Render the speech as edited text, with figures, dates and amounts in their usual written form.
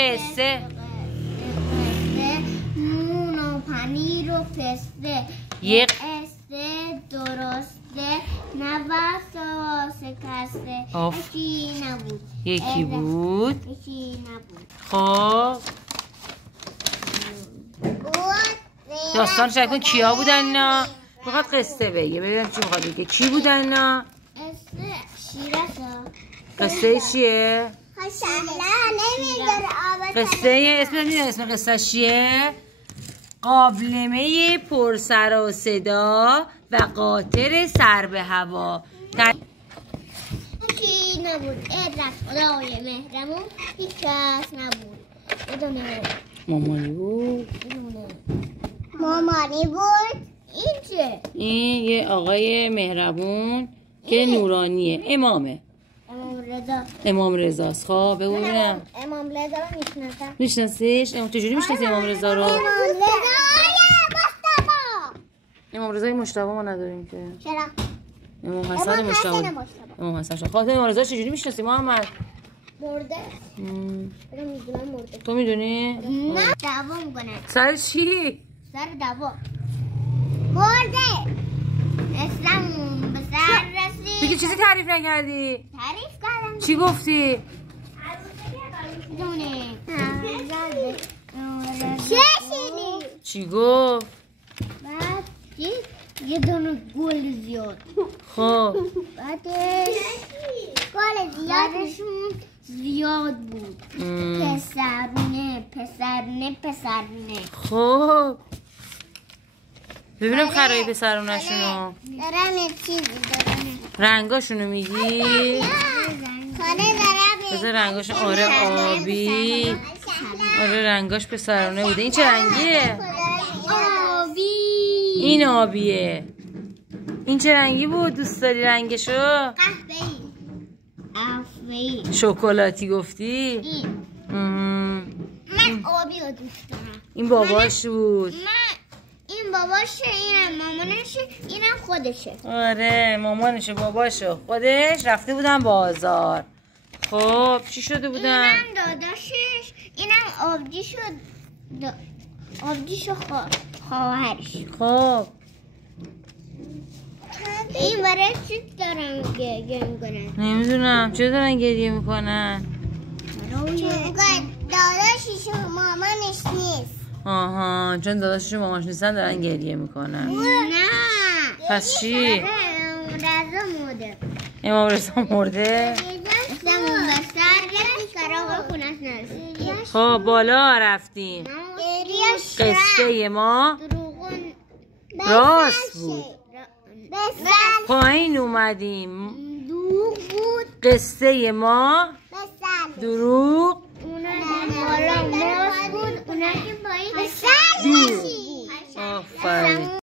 قصه نون و پنیر و پسته یک قصه درسته نوست و شکسته یکی نبود یکی بود یکی نبود. خب داستان شکل کیا بودن اینا؟ بخواد قصه بگه ببینم چی بخواد بگه. کی بودن اینا؟ قصه شیرسا قصه چیه؟ قصه اسم قصه چیه؟ قابلمه پر سر و صدا و قاطر سر به هوا. یکی نبود رفت خدای مهرمون هیچ کس نبود. بدونه مامانی بود. مامانی بود. این چه؟ این یه آقای مهربون که نورانیه. امامه. امام رضاست. خب بگو ببینم. امام رضا رو میشناسم. میشناسیش؟ چجوری میشناسی امام رضا رو؟ امام رضا امام رضای مجتبی ما نداریم که. چرا؟ امام حسن مجتبی. امام حسن شد. خاطر امام رضا چجوری میشناسی محمد؟ مرده. میدونم مرده. تو میدونی؟ نه دعوا میکنن. سر چی؟ سر دعوا. مرده. اسلام به سر رسید. دیگه چیزی تعریف نکردی؟ تعریف کردم. چی گفتی؟ دونه. چه شدی؟ چی گفت؟ بعد یه دونه گل زیاد. خب بعدش گل زیادشون زیاد بود. پسرونه. خب ببینم خرای پسرونشونو. دارم یه چیزی دارم. رنگاشونو میگی؟ خاله دارم. بذار رنگاشون. آره آبی. آره رنگاش پسرونه بوده. این چه رنگیه؟ آبی. این آبیه. این چه رنگی بود؟ دوست داری رنگشو؟ قهوه‌ای. شکلاتی گفتی؟ من آبی رو دوست دارم. این باباش بود. این باباشه، اینم مامانشه، اینم خودشه. آره مامانشه باباشه خودش رفته بودن بازار. خب چی شده بودن؟ اینم داداشش، اینم آبجیشو خواهرش. خب این برای چی دارم گریه میکنن؟ نمیدونم چرا دارن گریه میکنن؟ داداشش و مامانش نیست. آها چون داداشش و مامانش نیستن دارن گریه میکنن. نه پس چی؟ امام رضا مرده. امام رضا مرده؟ خب بالا رفتیم. قصه ما راست بود. پایین اومدیم. قصه ما دروغ